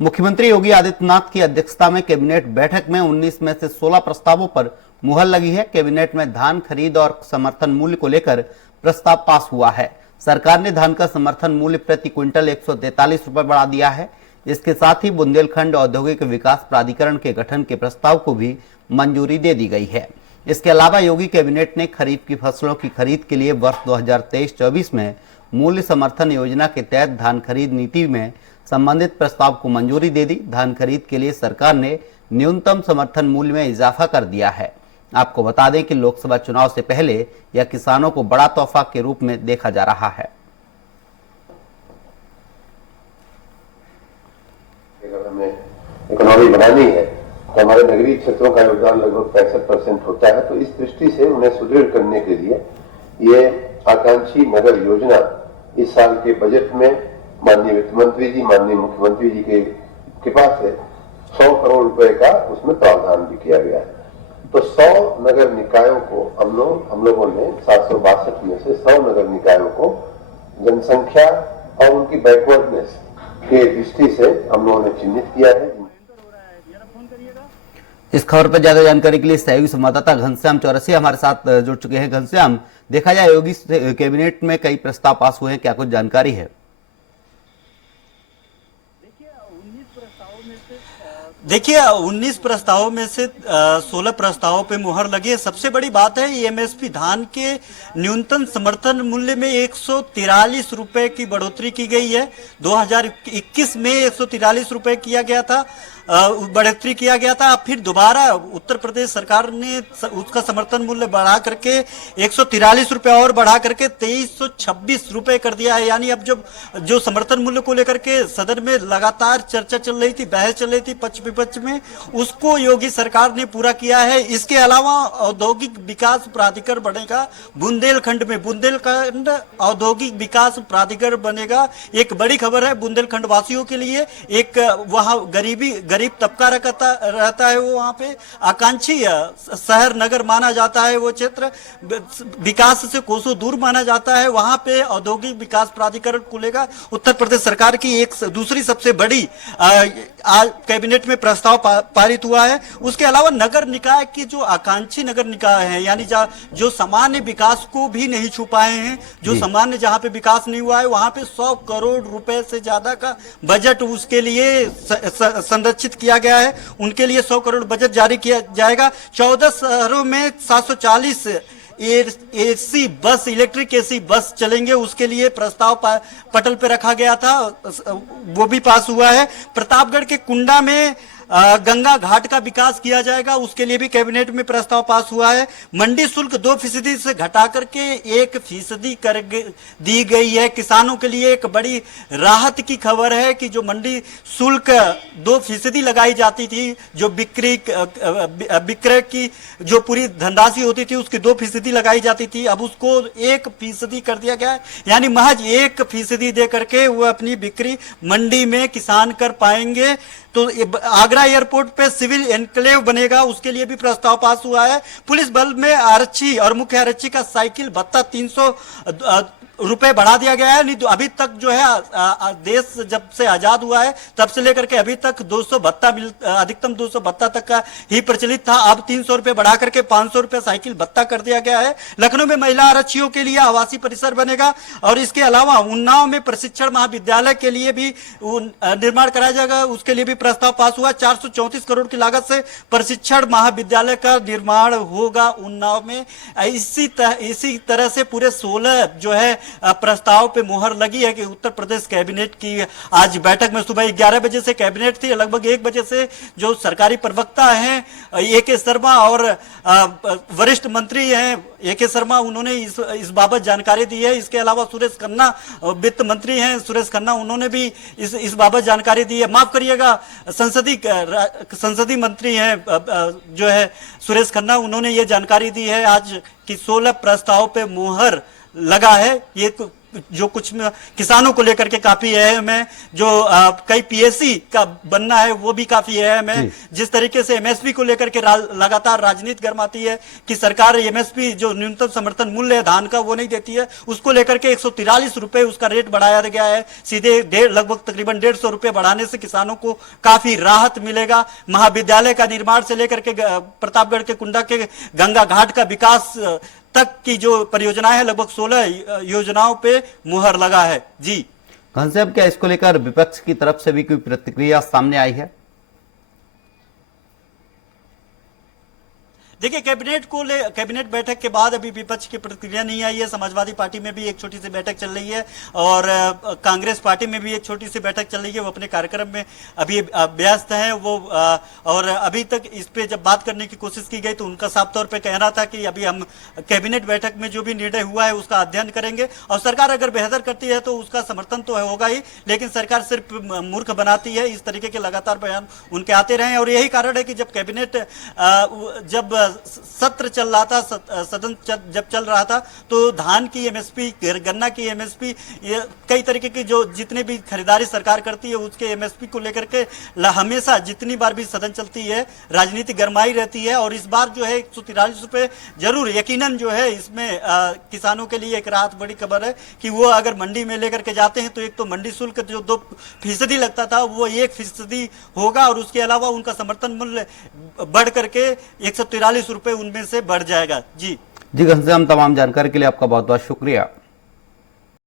मुख्यमंत्री योगी आदित्यनाथ की अध्यक्षता में कैबिनेट बैठक में 19 में से 16 प्रस्तावों पर मुहर लगी है। कैबिनेट में धान खरीद और समर्थन मूल्य को लेकर प्रस्ताव पास हुआ है। सरकार ने धान का समर्थन मूल्य प्रति क्विंटल 143 रुपए बढ़ा दिया है। इसके साथ ही बुंदेलखंड औद्योगिक विकास प्राधिकरण के गठन के प्रस्ताव को भी मंजूरी दे दी गई है। इसके अलावा योगी कैबिनेट ने खरीफ की फसलों की खरीद के लिए वर्ष 2023-24 में मूल्य समर्थन योजना के तहत धान खरीद नीति में संबंधित प्रस्ताव को मंजूरी दे दी। धान खरीद के लिए सरकार ने न्यूनतम समर्थन मूल्य में इजाफा कर दिया है। आपको बता दें कि लोकसभा चुनाव से पहले यह किसानों को बड़ा तोहफा के रूप में देखा जा रहा है। अगर हमें इकोनॉमी बनानी है तो हमारे नगरीय क्षेत्रों का योगदान लगभग 65% होता है। तो इस दृष्टि से उन्हें सुदृढ़ करने के लिए ये आकांक्षी नगर योजना इस साल के बजट में माननीय वित्त मंत्री जी, माननीय मुख्यमंत्री जी के पास है 100 करोड़ रुपए का उसमें प्रावधान भी किया गया है। तो 100 नगर निकायों को हम लोगों ने 762 में से 100 नगर निकायों को जनसंख्या और उनकी बैकवर्डनेस के दृष्टि से हम लोगों ने चिन्हित किया है। इस खबर पर ज्यादा जानकारी के लिए सहयोगी संवाददाता घनश्याम चौरसिया हमारे साथ जुड़ चुके हैं। घनश्याम, देखा जाए योगी कैबिनेट में कई प्रस्ताव पास हुए हैं, क्या कुछ जानकारी है? देखिए 19 प्रस्तावों में से 16 प्रस्तावों पे मुहर लगी है। सबसे बड़ी बात है एमएसपी धान के न्यूनतम समर्थन मूल्य में 143 रुपए की बढ़ोतरी की गई है। 2021 में 143 रुपए किया गया था, बढ़ोतरी किया गया था। फिर दोबारा उत्तर प्रदेश सरकार ने उसका समर्थन मूल्य बढ़ा करके 143 रुपए और बढ़ा करके 2326 रुपए कर दिया है। यानी अब जो समर्थन मूल्य को लेकर के सदन में लगातार चर्चा चल रही थी, बहस चल रही थी पक्ष विपक्ष में, उसको योगी सरकार ने पूरा किया है। इसके अलावा औद्योगिक विकास प्राधिकरण बनेगा बुंदेलखंड में, बुंदेलखंड औद्योगिक विकास प्राधिकरण बनेगा। एक बड़ी खबर है बुंदेलखंड वासियों के लिए। एक वहां गरीब तबका रहता है, वो वहां पे आकांक्षी शहर नगर माना जाता है, वो क्षेत्र विकास से कोसों दूर माना जाता है। वहां पे औद्योगिक विकास प्राधिकरण खुलेगा। उत्तर प्रदेश सरकार की एक दूसरी सबसे बड़ी आज कैबिनेट में प्रस्ताव पारित हुआ है। उसके अलावा नगर निकाय की जो आकांक्षी नगर निकाय है, यानी जो सामान्य विकास को भी नहीं छू पाए हैं, जो सामान्य जहां पे विकास नहीं हुआ है, वहां पे 100 करोड़ रुपए से ज्यादा का बजट उसके लिए संरक्षित किया गया है। उनके लिए 100 करोड़ बजट जारी किया जाएगा। 14 शहरों में 740 AC bus, electric AC bus चलेंगे, उसके लिए प्रस्ताव पटल पे रखा गया था, वो भी पास हुआ है। प्रतापगढ़ के कुंडा में गंगा घाट का विकास किया जाएगा, उसके लिए भी कैबिनेट में प्रस्ताव पास हुआ है। मंडी शुल्क 2% से घटा करके 1% कर दी गई है। किसानों के लिए एक बड़ी राहत की खबर है कि जो मंडी शुल्क 2% लगाई जाती थी, जो विक्रय की जो पूरी धनराशि होती थी उसकी 2% लगाई जाती थी, अब उसको 1% कर दिया गया है। यानी महज 1% दे करके वो अपनी बिक्री मंडी में किसान कर पाएंगे। तो आगरा एयरपोर्ट पे सिविल एनक्लेव बनेगा, उसके लिए भी प्रस्ताव पास हुआ है। पुलिस बल में आरक्षी और मुख्य आरक्षी का साइकिल भत्ता 300 रुपए बढ़ा दिया गया है। नहीं तो अभी तक जो है देश जब से आजाद हुआ है तब से लेकर के अभी तक 200 भत्ता अधिकतम 200 भत्ता तक का ही प्रचलित था। अब 300 रुपए बढ़ा करके 500 रुपए साइकिल भत्ता कर दिया गया है। लखनऊ में महिला आरक्षियों के लिए आवासीय परिसर बनेगा और इसके अलावा उन्नाव में प्रशिक्षण महाविद्यालय के लिए भी निर्माण कराया जाएगा, उसके लिए भी प्रस्ताव पास हुआ। 434 करोड़ की लागत से प्रशिक्षण महाविद्यालय का निर्माण होगा उन्नाव में। इसी तरह से पूरे 16 जो है प्रस्ताव पे मुहर लगी है कि उत्तर प्रदेश कैबिनेट की आज बैठक में सुबह 11 बजे से कैबिनेट थी। लगभग 1 बजे से जो सरकारी प्रवक्ता हैं ए.के. शर्मा और वरिष्ठ मंत्री हैं ए.के. शर्मा, उन्होंने इस बाबत जानकारी दी है। इसके अलावा सुरेश खन्ना वित्त मंत्री हैं, सुरेश खन्ना, उन्होंने भी इस बाबत जानकारी दी है। माफ करिएगा, संसदीय मंत्री हैं जो है सुरेश खन्ना, उन्होंने ये जानकारी दी है आज कि 16 प्रस्ताव पे मुहर लगा है। ये जो कुछ किसानों को लेकर के काफी अहम है, जो कई पीएससी का बनना है वो भी काफी अहम है। जिस तरीके से एमएसपी को लेकर के लगातार राजनीति गर्माती है कि सरकार एमएसपी जो न्यूनतम समर्थन मूल्य है धान का वो नहीं देती है, उसको लेकर के 143 रुपए उसका रेट बढ़ाया गया है। सीधे लगभग तकरीबन 150 रुपए बढ़ाने से किसानों को काफी राहत मिलेगा। महाविद्यालय का निर्माण से लेकर के प्रतापगढ़ के कुंडा के गंगा घाट का विकास तक की जो परियोजनाएं है, लगभग 16 योजनाओं पे मुहर लगा है। जी घनश्याम, क्या इसको लेकर विपक्ष की तरफ से भी कोई प्रतिक्रिया सामने आई है? देखिए, कैबिनेट बैठक के बाद अभी विपक्ष की प्रतिक्रिया नहीं आई है। समाजवादी पार्टी में भी एक छोटी सी बैठक चल रही है और कांग्रेस पार्टी में भी एक छोटी सी बैठक चल रही है। वो अपने कार्यक्रम में अभी व्यस्त हैं वो और अभी तक इस पे जब बात करने की कोशिश की गई तो उनका साफ तौर पे कहना था कि अभी हम कैबिनेट बैठक में जो भी निर्णय हुआ है उसका अध्ययन करेंगे और सरकार अगर बेहतर करती है तो उसका समर्थन तो होगा ही, लेकिन सरकार सिर्फ मूर्ख बनाती है। इस तरीके के लगातार बयान उनके आते रहे और यही कारण है कि जब कैबिनेट जब सत्र चल रहा था, सदन जब चल रहा था, तो धान की एमएसपी, गन्ना की एमएसपी, कई तरीके की जो जितने भी खरीदारी सरकार करती है उसके एमएसपी को लेकर के हमेशा जितनी बार भी सदन चलती है राजनीति गरमाई रहती है। और इस बार जो है 143 रुपए जरूर यकीनन जो है इसमें किसानों के लिए एक राहत बड़ी खबर है कि वो अगर मंडी में लेकर के जाते हैं तो एक तो मंडी शुल्क जो 2% लगता था वो 1% होगा और उसके अलावा उनका समर्थन मूल्य बढ़ करके 143 रुपए उनमें से बढ़ जाएगा। जी घनश्याम, तमाम जानकारी के लिए आपका बहुत बहुत शुक्रिया।